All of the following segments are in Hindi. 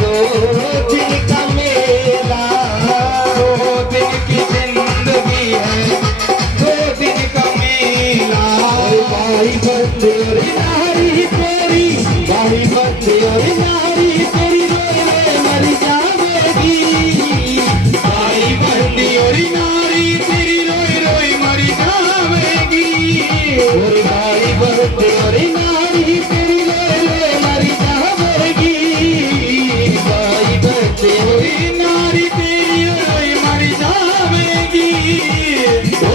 दो दिन का मेला, 2 दिन की जिंदगी है, 2 दिन का मेला। भाई बंदे और नारी तेरी, भाई बंदे और नारी तेरी रोए मर जावेगी, भाई बंदी और नारी तेरी रोई रोई मर जावेगी। और भाई बंदे और नारी तेरी रोए मर जावेगी, भाई बंदे और नारी तेरी रोई मर जावेगी। ओ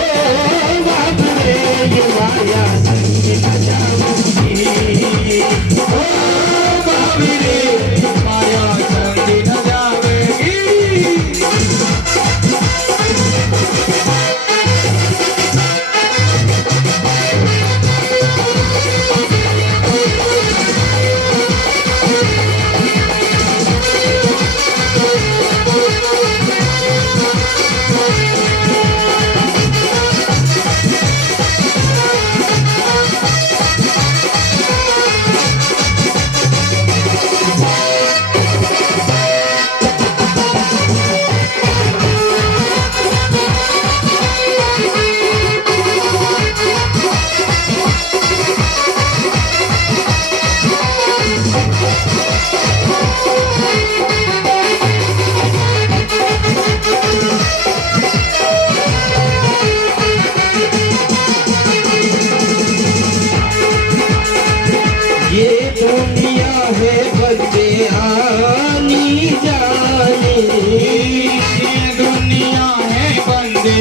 बाप रे ये माया संग न जावेगी, ओ बाबी रे माया संग न जावेगी। ये दुनिया है बंदे आनी जानी, ये दुनिया है बंदे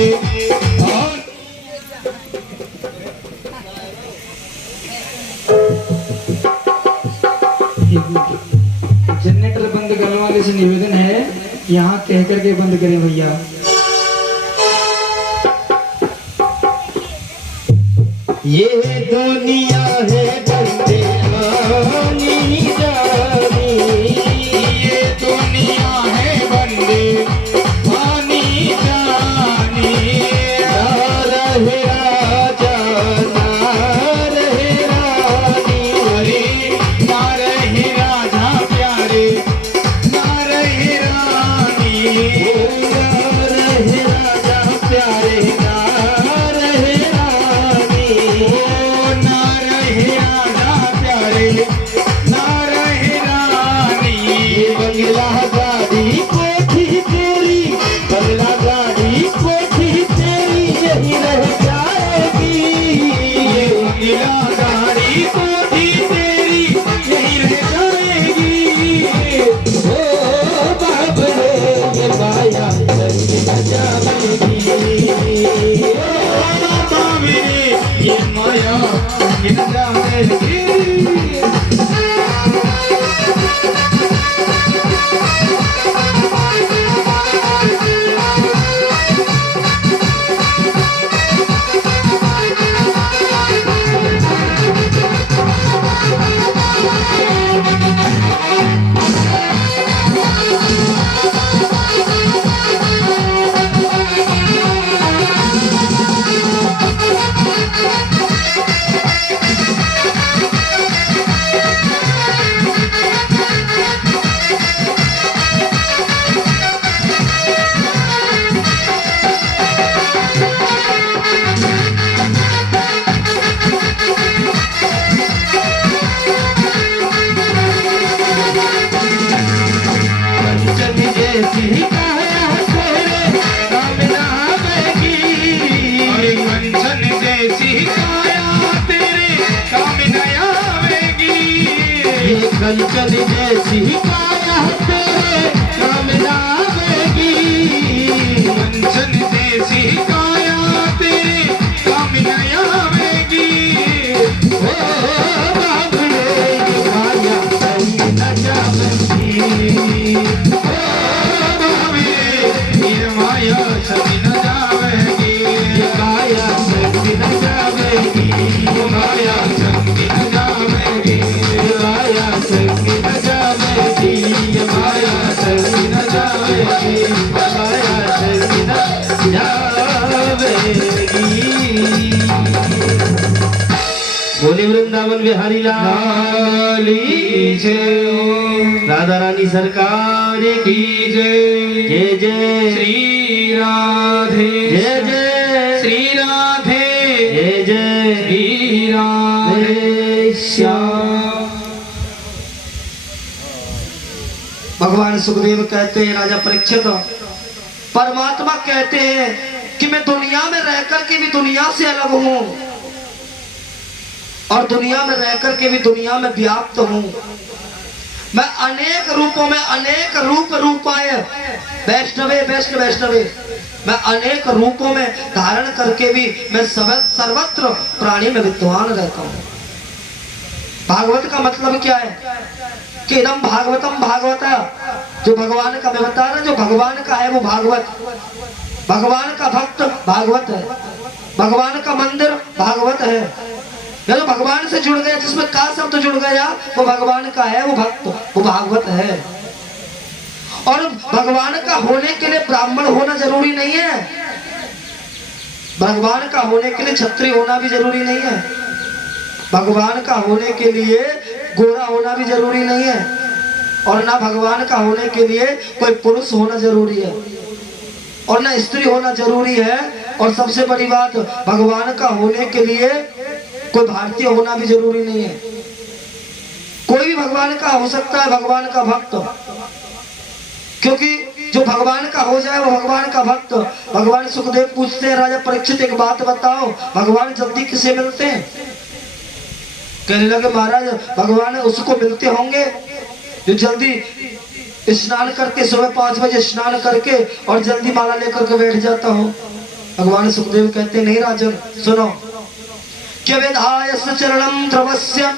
और जनरेटर बंद करने वाले से निवेदन है, यहाँ कह करके बंद करें भैया। ये दुनिया है बंदे आनी जानी, ये दुनिया है बंदे आनी जानी। ना रहे राजा ना रहे रानी, अरे ना रहे राजा प्यारे, ना रहे रानी। ना रहे राजा प्यारे ना रहे रानी, ओ ना रहे राजा प्यारे, ना रहे रानी। ये बंगला गाड़ी कोठी तेरी, बंगला गाड़ी कोठी तेरी यही रह जाएगी, ये बंगला गाड़ी कोठी तेरी यही रह जाएगी। ओ बाप रे ये माया संग न जावेगी, ओ बाबी रे ये माया संग न जावेगी। जैसी काया तेरे काम न आवेगी, अरे कंचन जैसी काया तेरे काम न आवेगी। ये कंचन जैसी काया तेरे काम न आवेगी, कंचन जैसी काया तेरे काम न आवेगी। ओ बाप रे ये माया संग न जावेगी, ओ बाबी रे ये माया संग न जावेगी। ये माया संग न जावेगी, ये माया संग न जावेगी। ये माया संग न जावेगी, ये माया संग न जावेगी, ये माया संग न जावेगी। बोले वृंदा वृंदावन बिहारी लाल की जय। राधा रानी सरकार की जय। जय जय श्री राधे जय जय श्री राधे जय जय श्री राधे श्याम। भगवान सुखदेव कहते हैं राजा परीक्षित, परमात्मा कहते हैं कि मैं दुनिया में रह करके भी दुनिया से अलग हूं और दुनिया में रह करके भी दुनिया में व्याप्त हूं। मैं अनेक रूपों में अनेक रूपाय वैष्णवे वैष्णवे मैं अनेक रूपों में धारण करके भी मैं सर्वत्र प्राणी में विद्वान रहता हूं। भागवत का मतलब क्या है कि इदम भागवतम भागवता, जो भगवान का मैं बता रहा, जो भगवान का है वो भागवत, भगवान का भक्त भागवत है, भगवान का मंदिर भागवत है। या जो भगवान से जुड़ गया, जिसमें का शब्द जुड़ गया, वो भगवान का है, वो भक्त, वो भागवत है। और भगवान का होने के लिए ब्राह्मण होना जरूरी नहीं है, भगवान का होने के लिए क्षत्रिय होना भी जरूरी नहीं है, भगवान का होने के लिए गोरा होना भी जरूरी नहीं है, और ना भगवान का होने के लिए कोई पुरुष होना जरूरी है, और ना स्त्री होना जरूरी है। और सबसे बड़ी बात, भगवान का होने के लिए कोई भारतीय होना भी जरूरी नहीं है। कोई भी भगवान का हो सकता है, भगवान का भक्त, क्योंकि जो भगवान का हो जाए वो भगवान का भक्त। भगवान सुखदेव पूछते हैं, राजा परीक्षित एक बात बताओ, भगवान जल्दी किसे मिलते हैं? कहने लगे, महाराज भगवान उसको मिलते होंगे जो जल्दी स्नान करके, सुबह 5 बजे स्नान करके और जल्दी माला लेकर के बैठ जाता हो। भगवान सुखदेव कहते, नहीं राजन, सुनो, क्या वेदायस चरणम ध्रुवस्य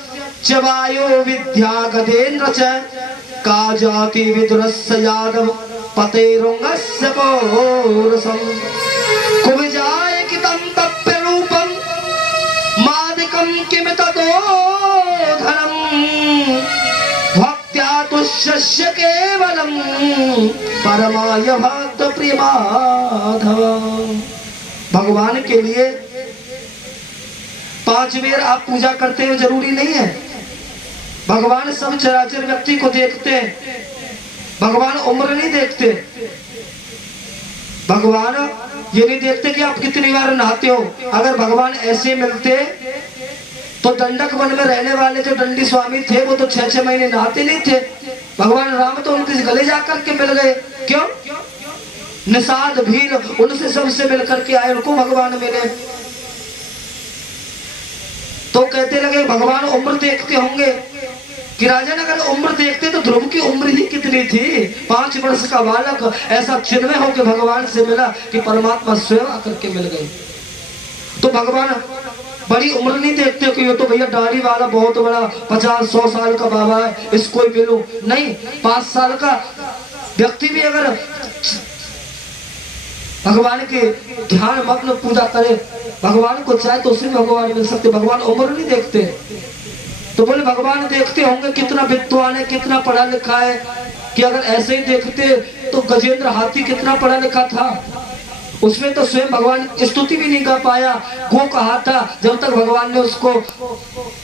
च वायो विद्या गदेन्द्र च का जाति विदुरस्य यादव पतेरुंगस्य पौरुषम कुविजाय कितं तप्य रूपम मादिकं किम तदोधनम भक्त्या तुष्यस्य केवलम परमाय भक्त प्रिय माधव। भगवान के लिए 5 बेर आप पूजा करते हो जरूरी नहीं है। भगवान सब चराचर व्यक्ति को देखते हैं, भगवान उम्र नहीं देखते, भगवान ये नहीं देखते कि आप कितनी बार नहाते हो। अगर भगवान ऐसे मिलते तो दंडक वन में रहने वाले जो दंडी स्वामी थे वो तो 6-6 महीने नहाते नहीं थे। भगवान राम तो उनके गले जाकर के मिल गए, क्यों? निषाद भील उनसे सबसे मिल करके आए, उनको भगवान मिले। तो कहते लगे भगवान उम्र देखते होंगे कि राजन अगर उम्र देखते तो ध्रुव की उम्र ही कितनी थी, 5 वर्ष का बालक ऐसा चिन्मय होकर भगवान से मिला कि परमात्मा स्वयं आकर के मिल गए। तो भगवान बड़ी उम्र नहीं देखते कि ये तो भैया दाढ़ी वाला बहुत बड़ा 50-100 साल का बाबा है, इसको ही मिलूं, नहीं। 5 साल का व्यक्ति भी अगर भगवान के ध्यान मग्न पूजा करे, भगवान को चाहे तो उसी में भगवान मिल सकते। भगवान उम्र नहीं देखते। तो बोले भगवान देखते होंगे कितना विद्वान है, कितना पढ़ा लिखा है, कि अगर ऐसे ही देखते तो गजेंद्र हाथी कितना पढ़ा लिखा था, उसमें तो स्वयं भगवान स्तुति भी नहीं कर पाया, वो कहा था, जब तक भगवान ने उसको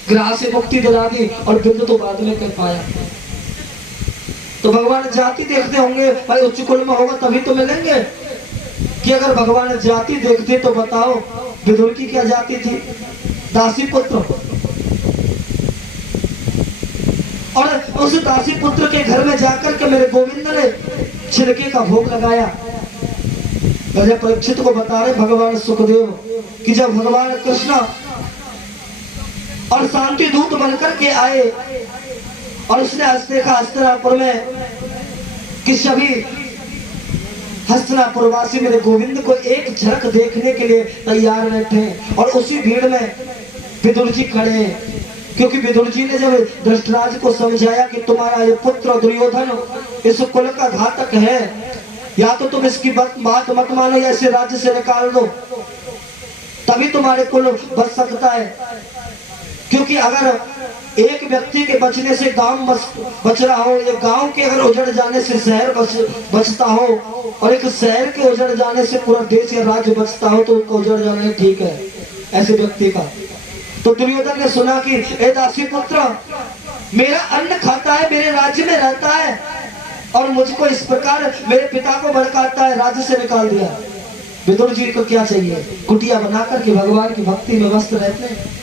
ग्रह से मुक्ति दिला दी, और बिंदु तो बाद में कर पाया। तो भगवान जाति देखते होंगे, भाई उच्च कुल में होगा तभी तो मिलेंगे। कि अगर भगवान जाति देखते तो बताओ विदुर की क्या जाति थी? दासी पुत्र। और उस दासी पुत्र के घर में जाकर के मेरे गोविंद ने छिलके का भोग लगाया। राजा परीक्षित को बता रहे भगवान सुखदेव कि जब भगवान कृष्ण और शांति दूत बनकर के आए और उसने देखा हस्तिनापुर में कि सभी हस्तिनापुरवासी मेरे गोविंद को एक झलक देखने के लिए तैयार बैठे, और उसी भीड़ में विदुर जी खड़े हैं। क्योंकि विदुर जी ने जब धृतराज को समझाया कि तुम्हारा ये पुत्र दुर्योधन इस कुल का घातक है, या तो तुम इसकी बात मत मानो या इसे राज्य से निकाल दो, तभी तुम्हारे कुल बच सकता है। क्योंकि अगर एक व्यक्ति के बचने से गांव बच रहा हो, एक गांव के अगर उजड़ जाने से शहर बचता हो, और एक शहर के उजड़ जाने से पूरा देश या राज्य बचता हो, तो उनका उजड़ जाना ठीक है ऐसे व्यक्ति का। तो दुर्योधन ने सुना कि ए दासी पुत्र, मेरा अन्न खाता है, मेरे राज्य में रहता है और मुझको इस प्रकार मेरे पिता को भड़काता है, राज्य से निकाल दिया। विदुर जी को क्या चाहिए? कुटिया बना करके भगवान की भक्ति में मस्त रहते हैं।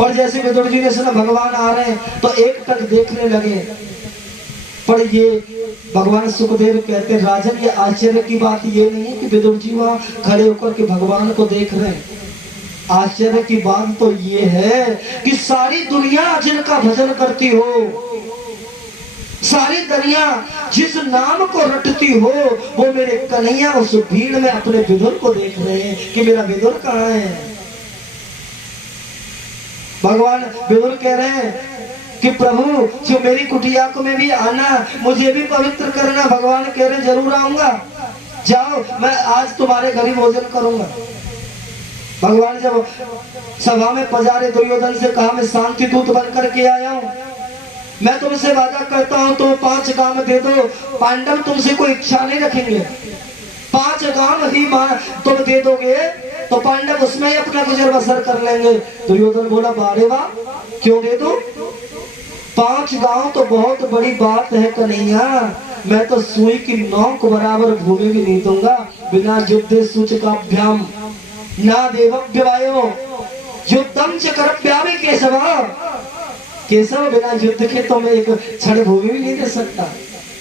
और जैसे विदुर जी ने सुना भगवान आ रहे हैं तो एक टक देखने लगे। पर ये भगवान सुखदेव कहते हैं, राजन ये आश्चर्य की बात ये नहीं है कि विदुर जी वहां खड़े होकर के भगवान को देख रहे हैं। आश्चर्य की बात तो ये है कि सारी दुनिया जिनका भजन करती हो, सारी दुनिया जिस नाम को रटती हो, वो मेरे कन्हैया उस भीड़ में अपने विदुर को देख रहे हैं कि मेरा विदुर कहाँ है। भगवान विदुर कह रहे हैं कि प्रभु जो मेरी कुटिया को में भी आना, मुझे भी पवित्र करना। भगवान कह रहे जरूर आऊंगा, जाओ मैं आज तुम्हारे घर ही भोजन करूंगा। भगवान जब सभा में पधारे, दुर्योधन से कहा मैं शांति दूत बन करके आया हूँ, मैं तुमसे वादा करता हूँ तो 5 गांव दे दो, पांडव तुमसे कोई इच्छा नहीं रखेंगे। 5 गांव ही तुम दे दोगे तो पांडव उसमें ही अपना गुजर बसर कर लेंगे। दुर्योधन बोला बारे वाह, क्यों दे दो? 5 गांव तो बहुत बड़ी बात है कन्हैया, मैं तो सुई की नौक बराबर भूमि भी नहीं दूंगा। बिना युद्धे सूचकाभ्याम ना देवव्यवायो युद्धम च करप्यामि केशव। केशव बिना युद्ध के तो मैं एक क्षण भूमि भी नहीं दे सकता।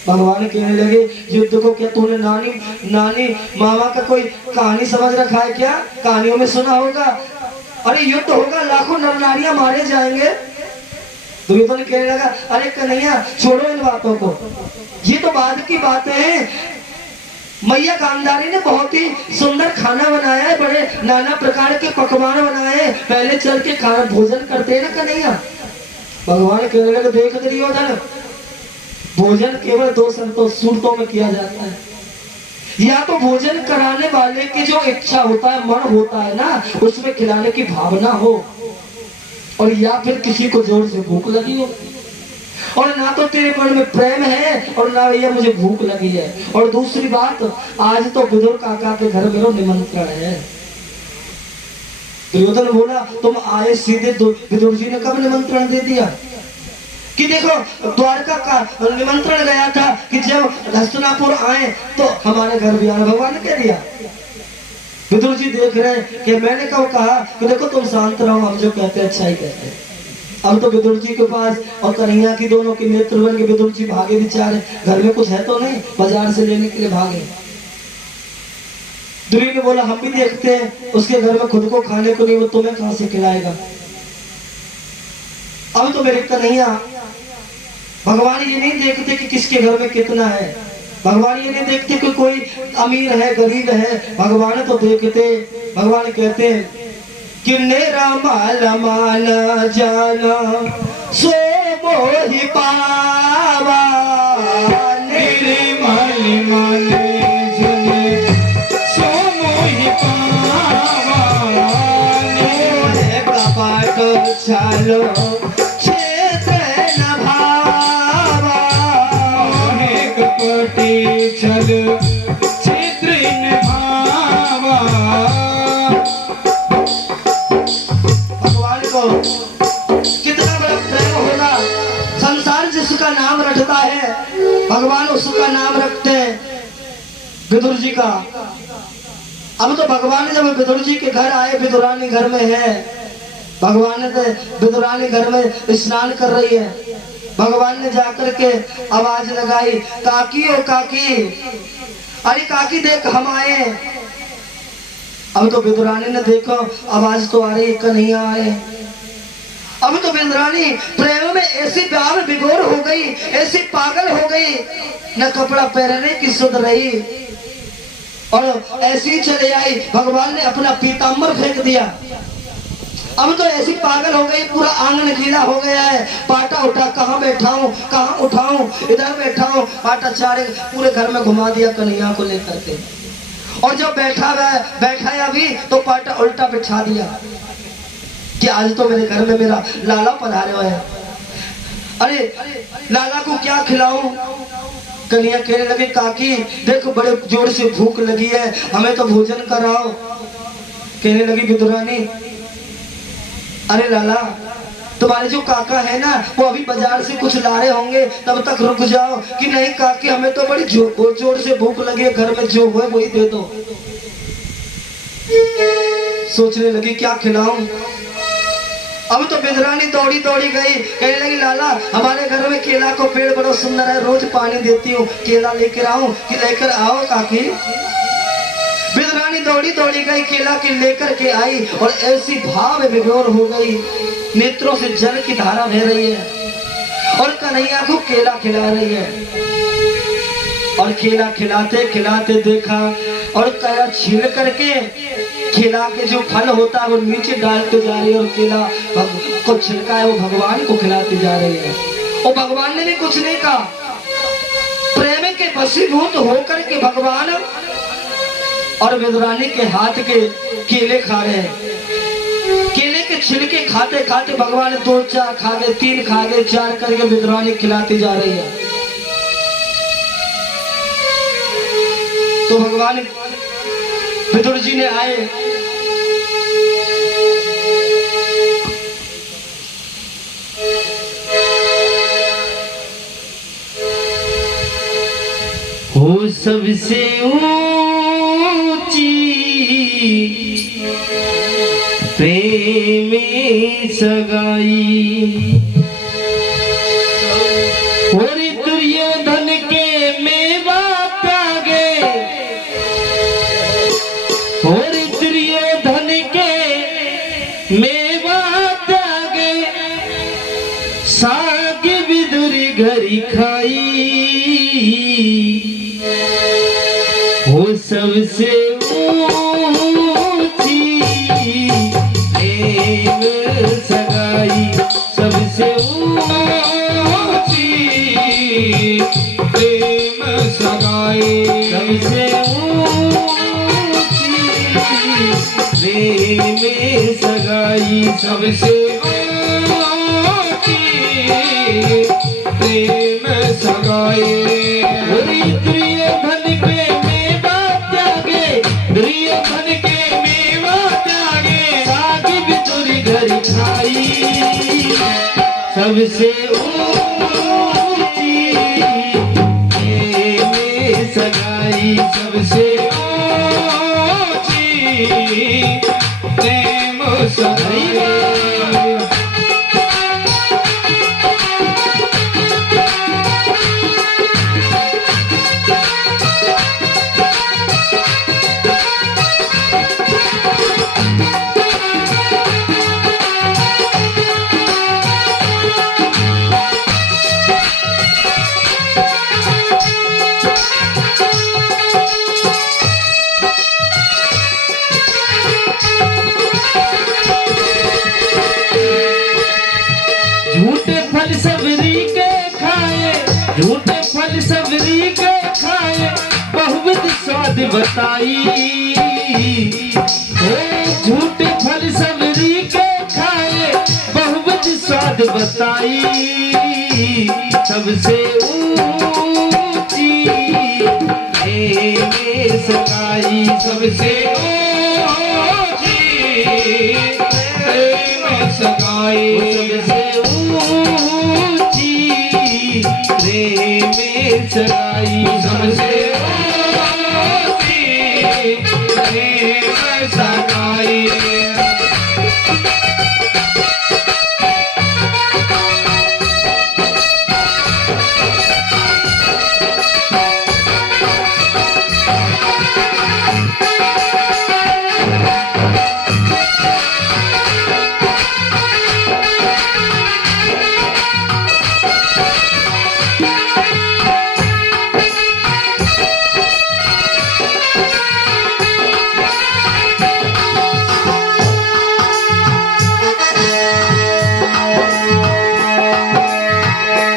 भगवान कहने लगे युद्ध को क्या तूने नानी मामा का कोई कहानी समझ रखा है क्या? कहानियों में सुना होगा, अरे युद्ध होगा, लाखों नर नारियां मारे जाएंगे। दुर्योधन कहने लगा अरे कन्हैया छोड़ो इन बातों को, ये तो बाद की बात है। मैया गांधारी ने बहुत ही सुंदर खाना बनाया है, बड़े नाना प्रकार के पकवान बनाए हैं, पहले चल के खाना भोजन करते हैं ना कन्हैया। भगवान कहने लगे देख दुर्योधन, भोजन केवल 2 सूरतों में किया जाता है। या तो भोजन कराने वाले की जो इच्छा होता है, मन होता है ना, उसमें खिलाने की भावना हो, और या फिर किसी को जोर से भूख लगी हो, और ना तो तेरे मन में प्रेम है और ना भैया मुझे भूख लगी है। और दूसरी बात, आज तो विदुर काका के घर मेरा निमंत्रण है। दुर्योधन बोला तुम आए सीधे, विदुर जी ने कब निमंत्रण दे दिया कि देखो द्वारका का निमंत्रण गया था कि जब हस्तिनापुर आए तो हमारे घर भी आना, भगवान ने कह दिया। विदुर जी देख रहे हैं कि मैंने कब कहा कि देखो तुम शांत रहो, हम जो कहते हैं अच्छा ही कहते हैं। अब तो विदुर जी के पास और कन्हैया की दोनों के नेत्र बन के विदुर जी भागे बेचारे, घर में कुछ है तो नहीं, बाजार से लेने के लिए भागे। दुर्योधन ने बोला हम भी देखते हैं, उसके घर में खुद को खाने को नहीं, वो तुम्हें कहां से खिलाएगा। अब तो मेरे कन्हैया, भगवान ये नहीं देखते कि किसके घर में कितना है, भगवान ये नहीं देखते कि कोई अमीर है गरीब है, भगवान तो देखते। भगवान कहते हैं कि नेरा माल मान जाना सो मोहि पावा, निर्मल मन जन सो मोहि पावा। कपट छलो क्षेत्र न भावा, कपटी छल क्षेत्र न भावा। भगवान को कितना बड़ा प्रेम होगा। संसार जिसका नाम रटता है भगवान उसका नाम रखते हैं, विदुर जी का। अब तो भगवान जब विदुर जी के घर आए, विदुरानी घर में है, भगवान ने विदुरानी घर में स्नान कर रही है। भगवान ने जाकर के आवाज लगाई काकी ओ काकी, अरे काकी देख हम आए। अब तो विदुरानी ने देखो आवाज तो आ रही है, कन्हैया आए। अब तो विदुरानी प्रेम में ऐसी प्यार विभोर हो गई, ऐसी पागल हो गई, न कपड़ा पहनने की सुध रही और ऐसी चले आई। भगवान ने अपना पीताम्बर फेंक दिया। अब तो ऐसी पागल हो गई, पूरा आंगन गीला हो गया है। पाटा उठा, कहाँ बैठाऊं कहाँ उठाऊं, इधर बैठाऊं, पाटा चारे पूरे घर में घुमा दिया कन्हैया को लेकर के। और जब बैठा अभी तो पाटा उल्टा बिछा दिया कि आज तो मेरे घर में मेरा लाला पधारे हुए है। अरे लाला को क्या खिलाऊं? कन्हैया कहने लगे काकी देखो बड़े जोर से भूख लगी है, हमें तो भोजन कराओ। कहने लगी विदुरानी अरे लाला, तुम्हारे जो काका है ना वो अभी बाजार से कुछ ला रहे होंगे, तब तक रुक जाओ। कि नहीं काकी, हमें तो बड़ी जोर से भूख लगी है, घर में जो है वही दे दो। सोचने लगी क्या खिलाऊं। अब तो बिदरानी दौड़ी दौड़ी गई, कहने लगी लाला हमारे घर में केला को पेड़ बड़ा सुंदर है, रोज पानी देती हूँ, केला लेकर आऊं कि लेकर आओ काकी। बिदरानी दौड़ी दौड़ी गई, केला के लेकर के आई और ऐसी भाव विभोर हो गई, नेत्रों से जल की धारा बह रही है और कन्हैया को केला खिला रही है। और केला खिलाते खिलाते देखा और केला छील करके केला के जो फल होता है वो नीचे डालते जा रही है और केला को छिलका है वो भगवान को खिलाती जा रही है। और भगवान ने भी कुछ नहीं कहा, प्रेम के वशीभूत होकर के भगवान और विदुरानी के हाथ के केले खा रहे हैं। केले के छिलके खाते खाते भगवान 2 4 खा गए, 3 खा गए, 4 करके विदुरानी खिलाती जा रही है। तो भगवान विदुर जी ने आए, हो सबसे ऊंची प्रेम सगाई, और दुर्योधन के मेवा त्यागे, और दुर्योधन के मेवा त्यागे, साग विदुर घरी खाई, हो सबसे ऊंची प्रेम सगाई, सबसे ऊंची प्रेम सगाई, सबसे ऊंची प्रेम सगाई, सबसे ऊंची प्रेम सगाई। दुर्योधन के मेवा त्यागे, दुर्योधन के मेवा त्यागे, साग विदुर घर खाई, सबसे ऊंची प्रेम सगाई, सबसे ऊंची प्रेम सगाई। झूठे फल सबरी के खाए, झूठे फल सबरी के खाए, बहुविध स्वाद बताई, झूठे फल सबरी के खाए, बहुविध स्वाद बताई, सबसे ऊंची प्रेम सगाई, सबसे ऊंची प्रेम सगाई, सबसे ऊंची प्रेम सगाई, सबसे ऊंची प्रेम सगाई।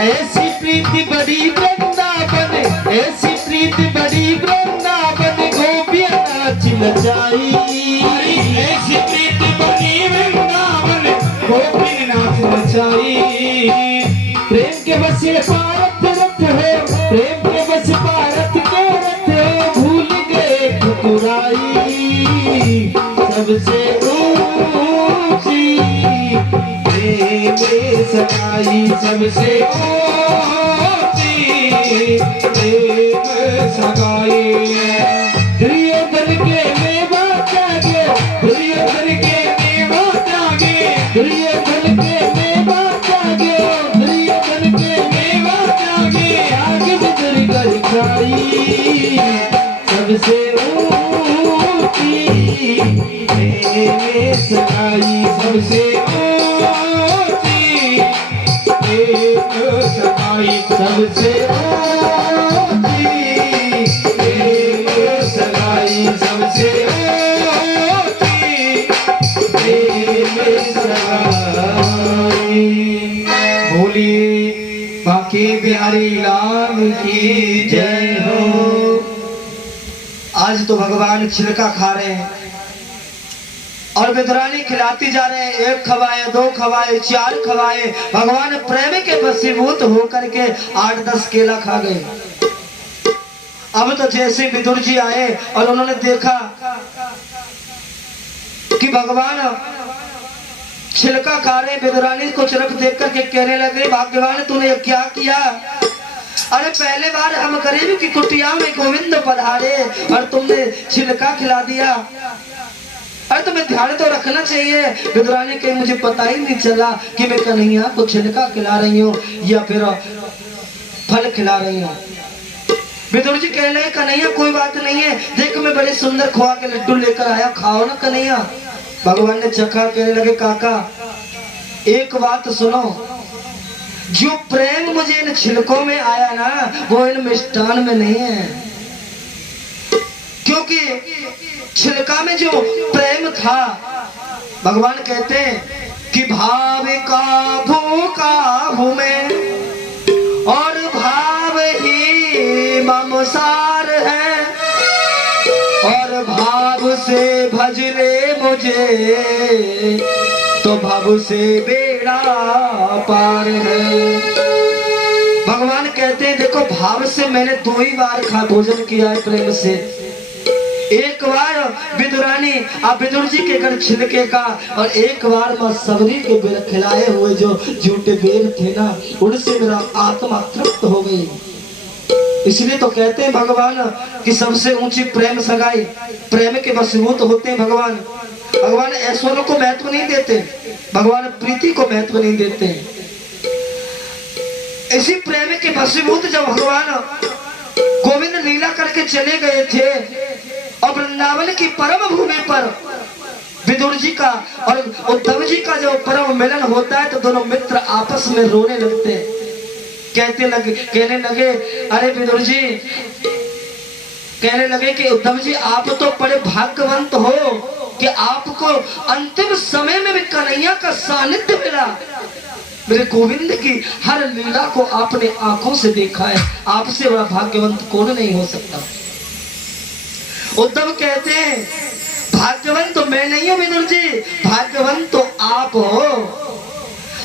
ऐसी प्रीति बड़ी वृंदावन, ऐसी प्रीति बड़ी वृंदावन, गोपियां नाच नचाई, ऐसी प्रीति बनी वृंदावन, गोपी नाच नचाई। प्रेम के बस ये पारत रथ है, प्रेम के बस पारत के रथ है, भूल गए ठुकराई, सबसे ऊंची सगाई सबसे होती प्रेम सगाई। दुर्योधन के मेवा त्यागे, दुर्योधन के मेवा त्यागे, दुर्योधन के मेवा त्यागे, दुर्योधन के मेवा त्यागे, आगे बिदुर कर खाई सबसे ऊंची प्रेम सगाई सबसे ऊंची प्रेम सगाई सबसे ऊंची प्रेम सगाई सबसे ऊंची प्रेम सगाई। बोलिए बांके बिहारी लाल की जय हो। आज तो भगवान छिलका खा रहे हैं और विदुरानी खिलाती जा रहे हैं। एक खवाए, दो खवाए, चार खवाए, भगवान प्रेम के वशीभूत होकर के 8-10 केला खा गए। अब तो जैसे विदुर जी आए और उन्होंने देखा कि भगवान छिलका खा रहे, विदुरानी को तरफ देख करके कहने लगे, भाग्यवान तूने क्या किया? अरे पहले बार हम गरीब की कुटिया में गोविंद पधारे और तुमने छिलका खिला दिया। अरे तुम्हें ध्यान तो रखना चाहिए। विदुरानी के मुझे पता ही नहीं चला कि मैं कन्हैया को छिलका खिला रही हूँ या फिर फल खिला रही हूँ। विदुर जी कह रहे कन्हैया कोई बात नहीं है, देख मैं बड़े सुंदर खोआ के लड्डू लेकर आया, खाओ ना कन्हैया। भगवान ने चखा, कहने लगे काका एक बात सुनो, जो प्रेम मुझे इन छिलकों में आया ना वो इन मिष्ठान में नहीं है, क्योंकि छिलका में जो प्रेम था। भगवान कहते हैं कि भाव का भूखा हूं मैं और भाव ही ममसार है, और भाव से भज ले मुझे तो भव से बेड़ा पार है। भगवान कहते हैं देखो भाव से मैंने 2 ही बार भोजन किया है प्रेम से। एक बार विदुरानी आप विदुर जी के घर छिलके का, और एक बार मां सबरी के खिलाए हुए जो झूठे बेर थे ना, उनसे मेरा आत्मा तृप्त हो गई। इसलिए तो कहते हैं भगवान कि सबसे ऊंची प्रेम सगाई, प्रेम के वशीभूत होते हैं भगवान। भगवान ऐश्वर्य को महत्व नहीं देते, भगवान प्रीति को महत्व नहीं देते। इसी प्रेम के वशीभूत जब भगवान गोविंद लीला करके चले गए थे और वृंदावन की परम भूमि पर विदुर जी का और उद्धव जी का जब परम मिलन होता है तो दोनों मित्र आपस में रोने लगते हैं। कहने लगे अरे विदुर जी, कहने लगे कि उद्धव जी आप तो बड़े भाग्यवंत हो कि आपको अंतिम समय में भी कन्हैया का सानिध्य मिला। मेरे गोविंद की हर लीला को आपने आंखों से देखा है, आपसे बड़ा भाग्यवंत कौन नहीं हो सकता। उद्धव कहते हैं भाग्यवंत तो मैं नहीं हूं विदुर जी, भाग्यवंत तो आप हो।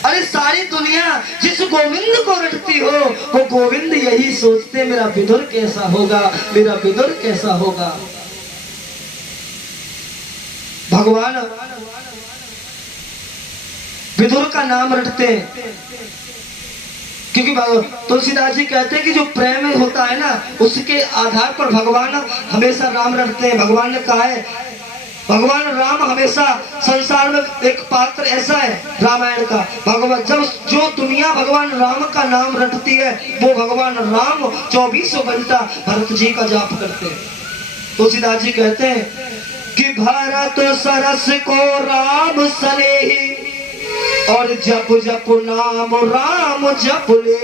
अरे सारी दुनिया जिस गोविंद को रटती हो वो गोविंद यही सोचते मेरा विदुर कैसा होगा, मेरा विदुर कैसा होगा। भगवान विदुर का नाम रटते हैं क्योंकि तुलसीदास जी कहते हैं कि जो प्रेम होता है ना उसके आधार पर भगवान हमेशा राम रटते हैं। भगवान ने कहा है, भगवान राम हमेशा संसार में एक पात्र ऐसा है रामायण का, भगवान जब जो दुनिया भगवान राम का नाम रटती है वो भगवान राम 24 घंटा भरत जी का जाप करते हैं। तुलसीदास जी कहते हैं कि भरत सरस को राम सनेही और जप जप नाम राम जप ले।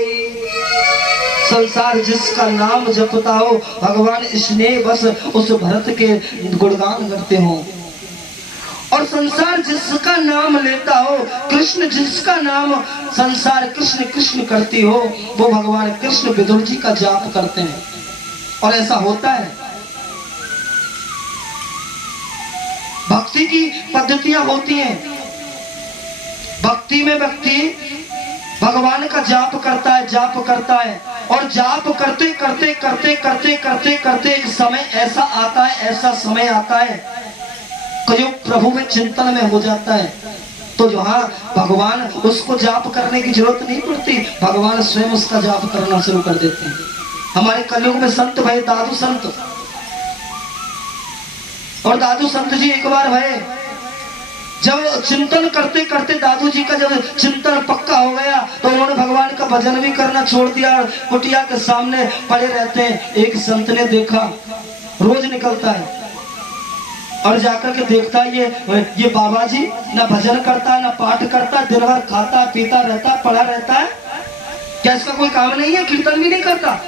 संसार जिसका नाम जपता हो भगवान स्नेह बस उस भरत के गुणगान करते हो, और संसार जिसका नाम लेता हो, कृष्ण जिसका नाम संसार कृष्ण कृष्ण करती हो वो भगवान कृष्ण विदुर जी का जाप करते हैं। और ऐसा होता है, भक्ति की पद्धतियां होती हैं। भक्ति में व्यक्ति भगवान का जाप करता है और जाप करते करते करते करते करते करते एक समय ऐसा आता है कि जो प्रभु में चिंतन में हो जाता है। तो जहाँ भगवान उसको जाप करने की जरूरत नहीं पड़ती, भगवान स्वयं उसका जाप करना शुरू कर देते हैं। हमारे कलयुग में संत भय दादू संत, और दादू संत जी एक बार भय, जब चिंतन करते करते दादू जी का जब चिंतन पक्का हो गया तो उन्होंने भगवान का भजन भी करना छोड़ दिया और कुटिया के सामने पड़े रहते हैं। एक संत ने देखा, रोज निकलता है और जाकर के देखता है ये बाबा जी ना भजन करता है ना पाठ करता है, दिन भर खाता पीता रहता है, पड़ा रहता है, क्या इसका कोई काम नहीं है? कीर्तन भी नहीं करता।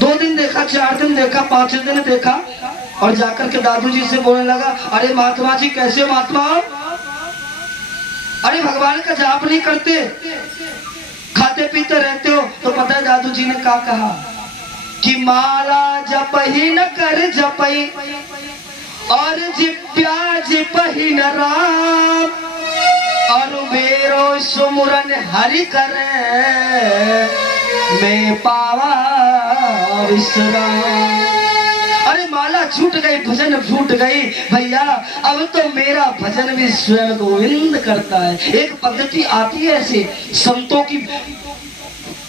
2 दिन देखा, 4 दिन देखा, 5 दिन देखा और जाकर के दादू जी से बोलने लगा, अरे महात्मा जी कैसे हो महात्मा? अरे भगवान का जाप नहीं करते, खाते पीते रहते हो। तो पता है दादू जी ने क्या कहा कि माला जप ही न कर जपई और जिप्या जिप ही न राम, और मेरो सुमुरन हरि करे मैं पावा विश्राम। अरे माला छूट गई, भजन छूट गई भैया, अब तो मेरा भजन भी स्वयं गोविंद करता है। एक पद्धति आती है ऐसे संतों की,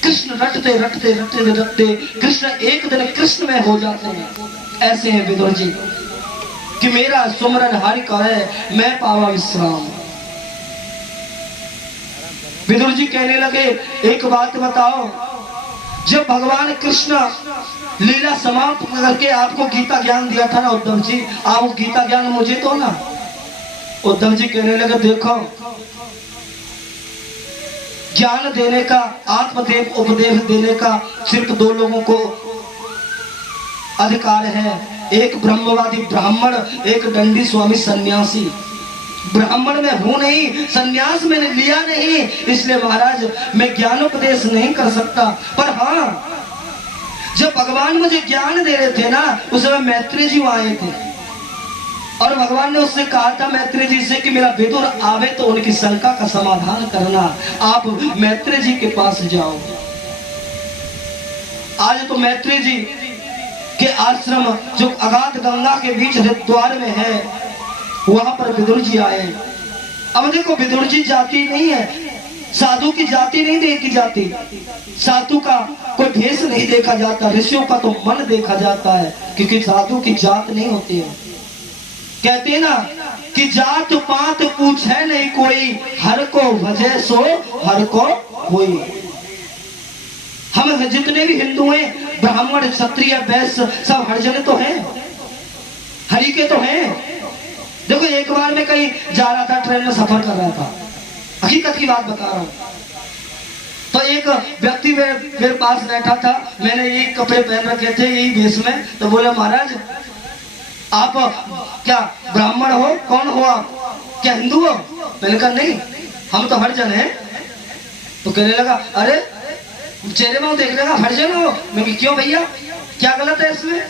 कृष्ण रटते रटते रटते रटते कृष्ण एक दिन कृष्ण में हो जाते हैं। ऐसे हैं विदुर जी कि मेरा सुमरन हरि का है मैं पावा विश्राम। विदुर जी कहने लगे, एक बात बताओ, जब भगवान कृष्ण लीला समाप्त करके आपको गीता ज्ञान दिया था ना उद्धव जी, आप गीता ज्ञान मुझे दो ना। उद्धव जी कहने लगे, देखो ज्ञान देने का, आत्मदेव उपदेश देने का सिर्फ 2 लोगों को अधिकार है, एक ब्रह्मवादी ब्राह्मण, एक दंडी स्वामी सन्यासी। ब्राह्मण में हूं नहीं, सन्यास मैंने लिया नहीं, इसलिए महाराज मैं ज्ञानोपदेश नहीं कर सकता। पर हाँ, जब भगवान मुझे ज्ञान दे रहे थे ना, उस समय मैत्री जी आए थे और भगवान ने उससे कहा था मैत्री जी से कि मेरा विदुर आवे तो उनकी शंका का समाधान करना, आप मैत्री जी के पास जाओ। आज तो मैत्री जी के आश्रम जो अगाध गंगा के बीच हरिद्वार में है, वहां पर विदुर जी आए। अब देखो विदुर जी जाति नहीं है, साधु की जाति नहीं देखी जाती, साधु का कोई भेष नहीं देखा जाता, ऋषियों का तो मन देखा जाता है, क्योंकि साधु की जात नहीं होती है। कहते हैं ना कि जात पात पूछे नहीं कोई, हर को भजे सो हर को कोई। हम जितने भी हिंदू हैं, ब्राह्मण क्षत्रिय वैश्य सब हरिजन तो हैं, हरि के तो हैं। देखो एक बार मैं कहीं जा रहा था, ट्रेन में सफर कर रहा था, हकीकत की बात बता रहा हूँ, तो एक व्यक्ति मेरे पास बैठा था, मैंने यही कपड़े पहन रखे थे यही भेष में, तो बोले महाराज आप क्या ब्राह्मण हो? कौन हो आप? क्या हिंदू हो? मैंने कहा नहीं, हम तो हरिजन हैं। तो कहने लगा, अरे चेहरे में देख लेगा हरिजन हो। मैं क्यों भैया, क्या गलत है इसमें?